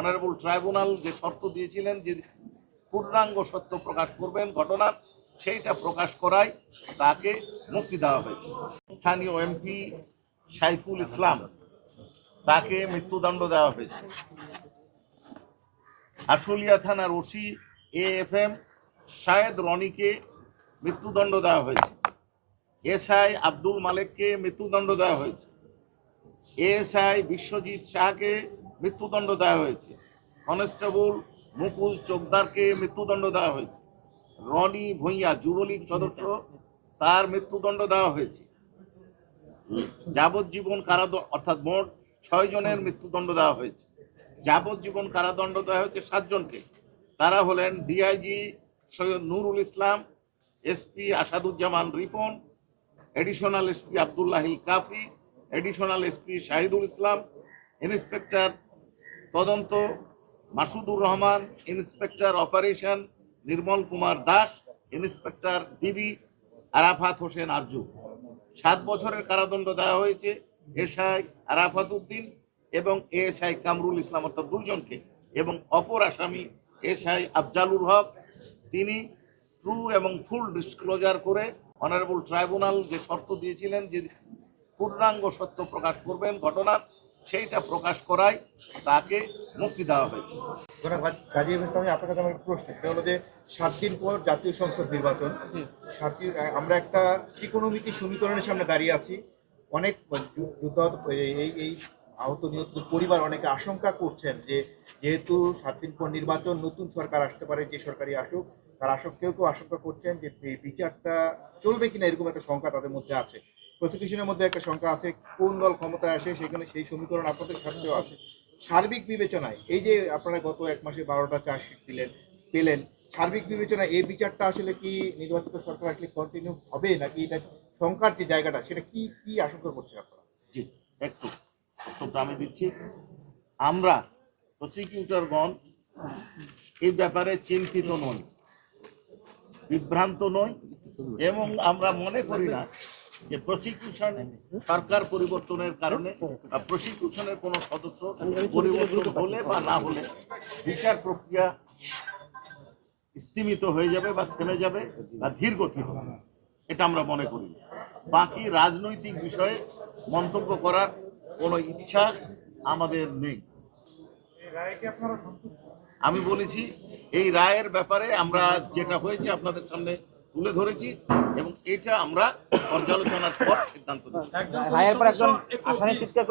Honourable tribunal যে শর্ত দিয়েছিলেন যে পূর্ণাঙ্গ সত্য প্রকাশ করবেন ঘটনার, সেইটা প্রকাশ করায় তাকে মুক্তি দেওয়া হয়েছে। স্থানীয় এমপি সাইফুল ইসলাম, তাকে মৃত্যুদণ্ড দেওয়া হয়েছে। আশুলিয়া থানার ওসি AFM শাহেদ রনিকে মৃত্যুদণ্ড দেওয়া হয়েছে। SI আব্দুল মালেককে মৃত্যুদণ্ড দেওয়া হয়েছে। ASI বিশ্বজিৎ শাহকে মৃত্যুদণ্ড দেওয়া হয়েছে। কনস্টেবল মুকুল চোকদারকে মৃত্যুদণ্ড দেওয়া হয়েছে। রনি ভূঁইয়া যুবলীগ সদস্য, তার মৃত্যুদণ্ড দেওয়া হয়েছে। যাবজ্জীবন কারাদণ্ড, অর্থাৎ মোট 6 জনের মৃত্যুদণ্ড দেওয়া হয়েছে। যাবজ্জীবন কারাদণ্ড দেওয়া হয়েছে 7 জনকে। তারা হলেন DIG Syed Nurul Islam, SP Asaduzzaman Ripon, additional SP Abdullahil Kafi, additional SP Shahidul Islam, inspector তদন্ত Masudur Rahman, inspector operation Nirmal Kumar Das, inspector DB Arafat Hossain Arju. 7 বছরের কারাদণ্ড দেওয়া হয়েছে SI আরাফাত উদ্দিন এবং ASI কামরুল ইসলাম, অর্থাৎ 2 জনকে। এবং অপর আসামি SI আফজালুল হক, তিনি ট্রু এবং ফুল ডিসক্লোজার করে অনারেবল ট্রাইব্যুনাল যে শর্ত দিয়েছিলেন যে পূর্ণাঙ্গ সত্য প্রকাশ করবেন ঘটনার, সেইটা প্রকাশ করায় তাকে মুক্তি দেওয়া হয়েছে। কাজী আপনার কাছে আমার প্রশ্ন, সেটা হলো যে 7 দিন পর জাতীয় সংসদ নির্বাচন, আমরা একটা ত্রিকোণমিতি সমীকরণের সামনে দাঁড়িয়ে আছি। অনেক এই আহত নিহত পরিবার অনেকে আশঙ্কা করছেন যে যেহেতু 7 দিন পর নির্বাচন, নতুন সরকার আসতে পারে, যে সরকারই আসুক, তার কেউ আশঙ্কা করছেন যে বিচারটা চলবে কিনা, এরকম একটা শঙ্কা তাদের মধ্যে আছে। প্রসিকিউশনের মধ্যে একটা শঙ্কা আছে, কোন দল ক্ষমতায় আসে সেখানে সেই সমীকরণ আপনাদের সাথেও আছে। সার্বিক বিবেচনায় এই যে আপনারা গত 1 মাসে 12টা চার্জশিট পেলেন, সার্বিক বিবেচনায় এই বিচারটা আসলে কি নির্বাচিত সরকার আসলে কন্টিনিউ হবে, নাকি এটা শঙ্কার যে জায়গাটা সেটা কি আশঙ্কা করছেন আপনারা? জি, একটু আমি দিচ্ছি। আমরা প্রসিকিউটরগণ এই ব্যাপারে চিন্তিত নই, বিভ্রান্ত নই, এবং আমরা মনে করি না যে প্রসিকিউশন সরকার পরিবর্তনের কারণে বা প্রসিকিউশনের কোনো সদস্য পরিবর্তন হলে বা না হলে বিচার প্রক্রিয়া স্থিমিত হয়ে যাবে বা থেমে যাবে বা ধীরগতি হবে, এটা আমরা মনে করি। বাকি রাজনৈতিক বিষয়ে মন্তব্য করার কোনো ইচ্ছা আমাদের নেই। আমি বলেছি এই রায়ের ব্যাপারে আমরা যেটা হয়েছে আপনাদের সামনে তুলে ধরেছি, এবং এটা আমরা পর্যালোচনার পর সিদ্ধান্ত নেব।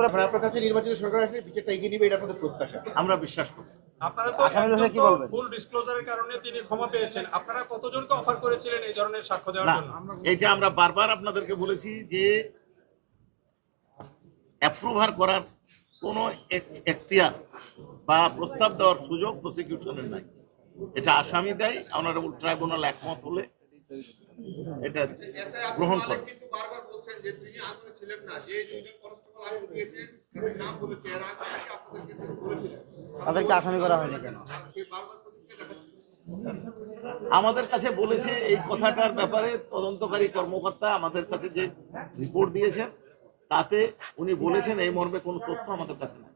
আপনার কাছে নির্বাচিত সরকার আসলে বিচারটা এগিয়ে নেবে, এটা আপনাদের প্রত্যাশা, আমরা বিশ্বাস করি। আপনারা তো ফুল ডিসক্লোজারের কারণে তিনি ক্ষমা পেয়েছেন, আপনারা কতজনকে অফার করেছিলেন এই ধরনের সাক্ষ্য দেওয়ার জন্য? এটা আমরা বারবার আপনাদেরকে বলেছি যে অ্যাপ্রুভার করার কোনো এখতিয়ার বা প্রস্তাব দেওয়ার সুযোগ প্রসিকিউশনের নাই। এটা আসামি দেয়, অনারেবল ট্রাইব্যুনাল একমত হলে এটা গ্রহণ করে। তাদেরকে আসামি করা হয়নি কেন? আমাদের কাছে বলেছে এই কথাটার ব্যাপারে তদন্তকারী কর্মকর্তা আমাদের কাছে যে রিপোর্ট দিয়েছেন তাতে উনি বলেছেন এই মর্মে কোনো তথ্য আমাদের কাছে নাই।